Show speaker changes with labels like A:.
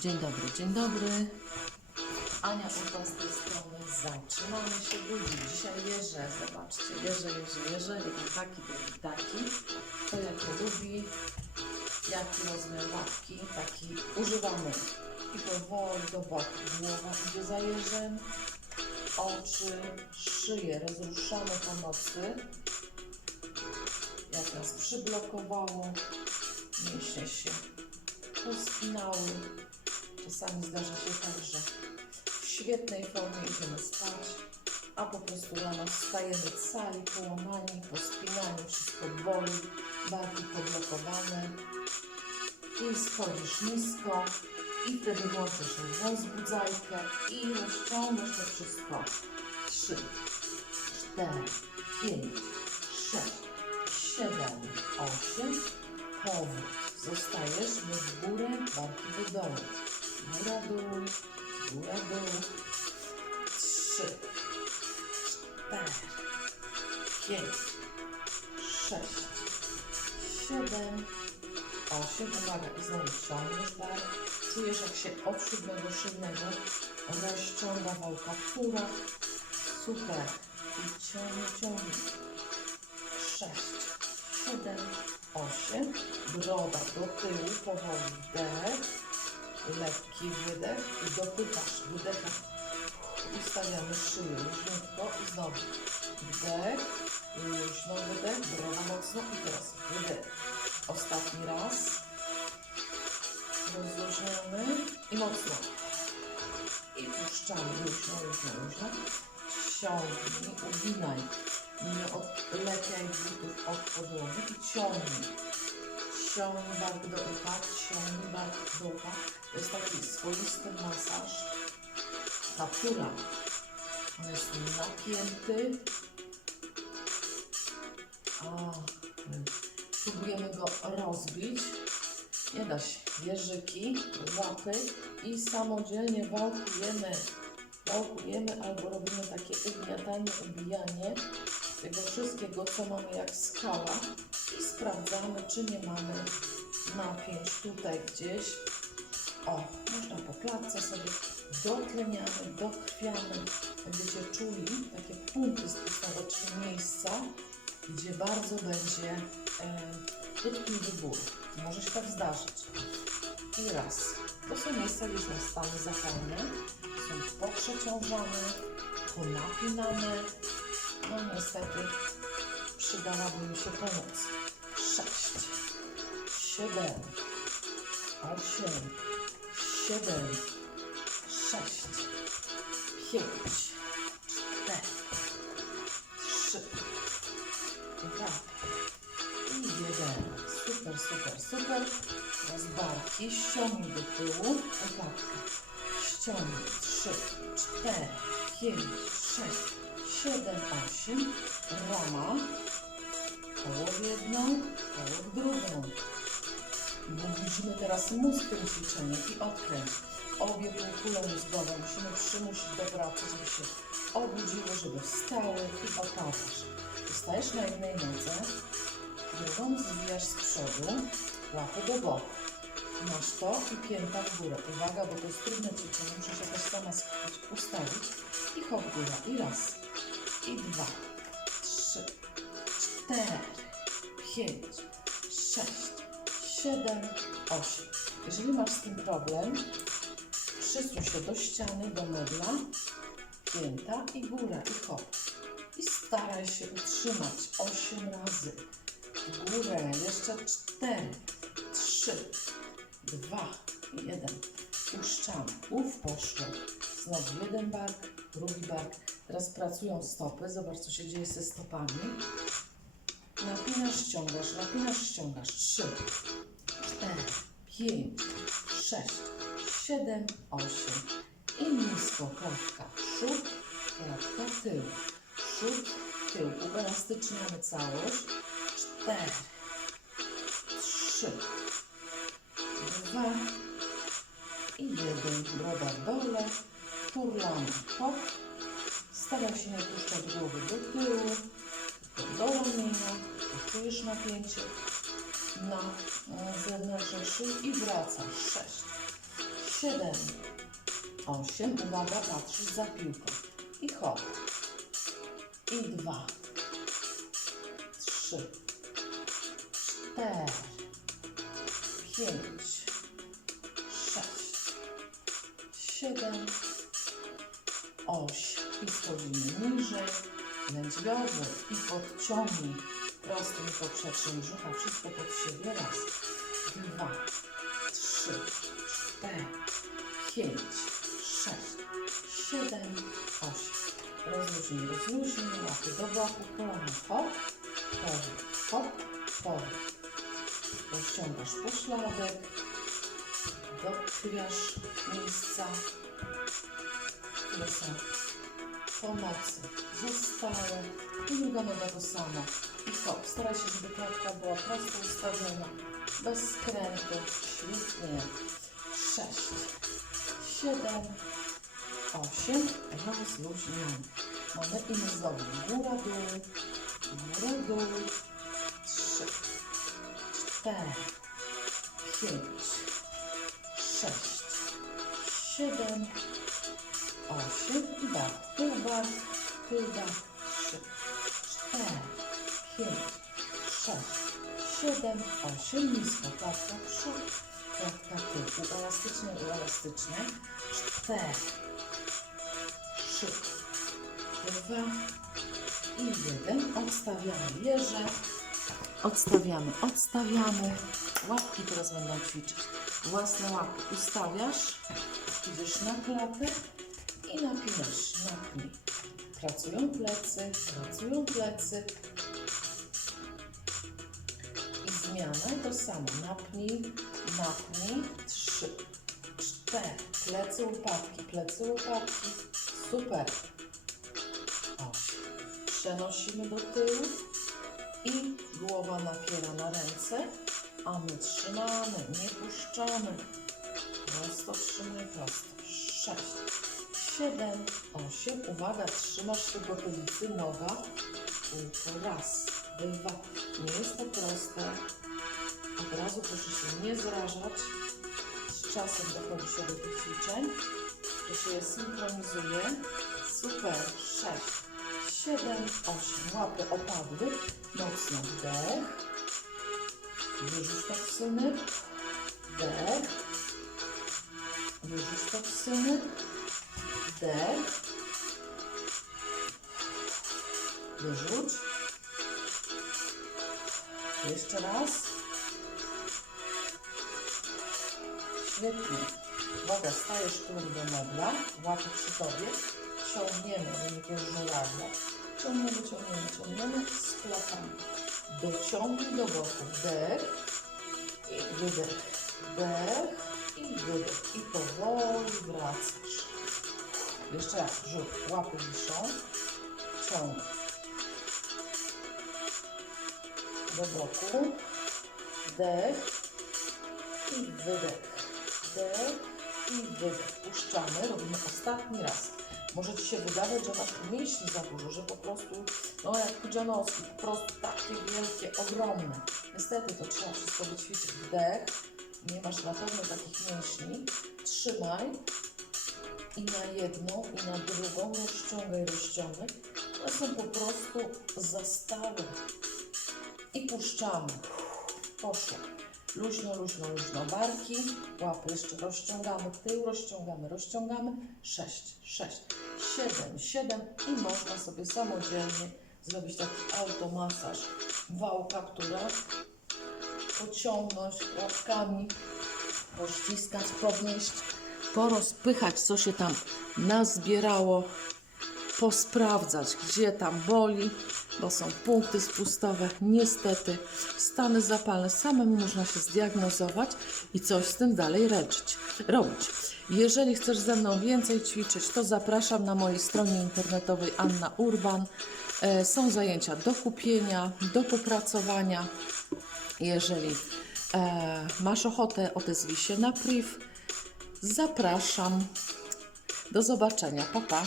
A: Dzień dobry, dzień dobry. Ania Upa z tej strony. Zaczynamy się budzić. Dzisiaj jeżdżę, zobaczcie, jeżdżę, jeżdżę, jeżdżę. Jeden taki, drugi taki. To jaki lubi, jaki rozmiar łapki, taki używamy. I powoli do boku. Głowa idzie za jeżem, oczy, szyję rozruszamy po nocy. Jak nas przyblokowało, mięśnie się pospinały. Czasami zdarza się tak, że w świetnej formie idziemy spać, a po prostu rano wstajemy cali, połamani, pospinani, wszystko boli, barki poblokowane i schodzisz nisko i wtedy włączysz rozbudzajkę i rozciągasz to wszystko. Trzy, cztery, pięć, sześć, siedem, osiem, powrót. Zostajesz w górę, barki do dołu. Góra, dół, dół. Trzy, cztery, pięć, sześć, siedem, osiem. Uwaga, i znowu ciągniesz bark. Czujesz, jak się od siódmego szylnego rozciąga wałka która. Super. I ciągnie, ciągnie. Sześć, siedem, osiem. Broda do tyłu, powoli. Lekki wydech i dopychasz, wydechasz. Ustawiamy szyję luźniutko i znowu wdech, luźno wydech, broda mocno i teraz wydech. Ostatni raz. Rozluźniamy i mocno. I puszczamy luźno, luźno, luźno. Ciągnij, uginaj. Nie odlepiaj butów od podłogi i ciągnij. Do ucha, ciągnij bark do ucha. To jest taki swoisty masaż. Kaptura. On jest napięty. A, próbujemy go rozbić. Nie da się. Jeżyki, łapy i samodzielnie wałkujemy. Wałkujemy albo robimy takie ugniatanie, ubijanie tego wszystkiego, co mamy jak skała sprawdzamy, czy nie mamy napięć tutaj gdzieś. O, można po klatce sobie dotleniamy, dokrwiamy. Będziecie czuli takie punkty spustowoczne miejsca, gdzie bardzo będzie e, dotkliwy ból. Może się tak zdarzyć. I raz. To są miejsca, gdzie są stany zapalne, są poprzeciążane, ponapinane. No niestety przydałaby mi się pomoc. Sześć, siedem, osiem, siedem, sześć, pięć, cztery, trzy, dwa i jeden. Super, super, super. Teraz barki, ściągnij do tyłu, łopatkę. Ściągnij. Trzy, cztery, pięć, sześć, siedem, osiem. Rama. Połów jedną, połów drugą. Budźmy teraz mózg ćwiczeniem i odkręć. Obie półkule mózgowe musimy przymusić do pracy, żeby się obudziły, żeby wstały i opadasz. Stajesz na jednej nodze, drugą zwijasz z przodu, łapy do boku. Masz to i pięta w górę. Uwaga, bo to jest trudne ćwiczenie, muszę się też sama ustawić. I hop góra. I raz, i dwa, trzy, cztery, pięć, sześć, siedem, osiem. Jeżeli masz z tym problem, przysuń się do ściany, do mebla, pięta i góra, i hop. I staraj się utrzymać osiem razy. W górę, jeszcze cztery, trzy, dwa jeden. Puszczamy. Uf, poszło. Znowu jeden bark, drugi bark. Teraz pracują stopy. Zobacz, co się dzieje ze stopami. Napinasz, ściągasz, napinasz, ściągasz. Trzy, cztery, pięć, sześć, siedem, osiem. I nisko klatka przód, klatka tył. Przód, tył. Uelastyczniamy całość. Cztery, trzy, dwa i jeden. Broda dole. Turlamy. Hop. Staraj się nie puszczać głowy do tyłu, do ramienia. Poczujesz napięcie na e, zewnętrznej szyi i wracasz. Sześć, siedem, osiem. Uwaga, patrzysz za piłką. I hop. I dwa, trzy, cztery, pięć, sześć, siedem, osiem. I schodzimy niżej. Lędź biodra i podciągnij i poprzecznym brzucha. Wszystko pod siebie. Raz, dwa, trzy, cztery, pięć, sześć, siedem, osiem. Rozluźnij, rozluźnij. Łapy do boku, kolana. Hop, powrót, hop, powrót. Rozciągasz pośladek. Dotkwiasz miejsca, które są pomocy zostało. I noga to samo. I hop, staraj się, żeby klatka była prosto ustawiona, bez skrętu. Świetnie. Sześć, siedem, osiem. Rozluźniamy. Mamy i znowu góra, dół, góra, dół. Trzy, cztery, pięć, sześć, siedem, osiem i bar, tył bar, bar, trzy, cztery, pięć, sześć, siedem, osiem, nisko, klatka przód, klatka tył, uelastycznie, uelastycznie, cztery, trzy, dwa i jeden, odstawiamy wieżę, odstawiamy, odstawiamy, łapki teraz będą ćwiczyć, własne łapy ustawiasz, idziesz na klatę, i napinasz, napnij. Pracują plecy, pracują plecy. I zmiana to samo. Napnij, napnij. Trzy, cztery. Plecy, łopatki, plecy, łopatki. Super. Osiem. Przenosimy do tyłu i głowa napiera na ręce, a my trzymamy, nie puszczamy. Prosto trzymaj, prosto. Sześć, siedem, osiem. Uwaga, trzymasz się gotowicy, noga. Tylko raz, dwa. Nie jest to proste. Od razu proszę się nie zrażać. Z czasem dochodzi się do tych ćwiczeń. To się je synchronizuje. Super. Sześć, siedem, osiem. Łapy opadły. Mocno wdech. Wyrzuć toksyny. Wdech. Wyrzuć toksyny. Wdech. Wyrzuć. Jeszcze raz. Świetnie. Uwaga, stajesz tyłem do mebla, łapy przy tobie. Ciągniemy wynikiem żurawia. Ciągniemy, ciągniemy, ciągniemy. Splatamy. Dociągnij do boku. Wdech i wydech. Wdech i wydech. I powoli wracasz. Jeszcze raz. Rzut. Łapy wiszą. Ciągnij. Do boku. Wdech i wydech. Wdech i wydech. Puszczamy. Robimy ostatni raz. Może Ci się wydawać, że masz mięśni za dużo, że po prostu, no jak Pudzianowski, po prostu takie wielkie, ogromne. Niestety to trzeba wszystko wyćwiczyć. Wdech. Nie masz na pewno takich mięśni. Trzymaj. I na jedną, i na drugą rozciągaj, rozciągaj. One są po prostu za stałe. I puszczamy. Poszło. Luźno, luźno, luźno. Barki, łapy jeszcze rozciągamy, tył rozciągamy, rozciągamy. Sześć, sześć, siedem, siedem i można sobie samodzielnie zrobić taki automasaż wałka, która pociągnąć łapkami, pościskać, podnieść, porozpychać, co się tam nazbierało, posprawdzać, gdzie tam boli, bo są punkty spustowe. Niestety, stany zapalne samemu można się zdiagnozować i coś z tym dalej leczyć, robić. Jeżeli chcesz ze mną więcej ćwiczyć, to zapraszam na mojej stronie internetowej Anna Urban. E, Są zajęcia do kupienia, do popracowania. Jeżeli e, masz ochotę, odezwij się na priv. Zapraszam. Do zobaczenia. Pa, pa.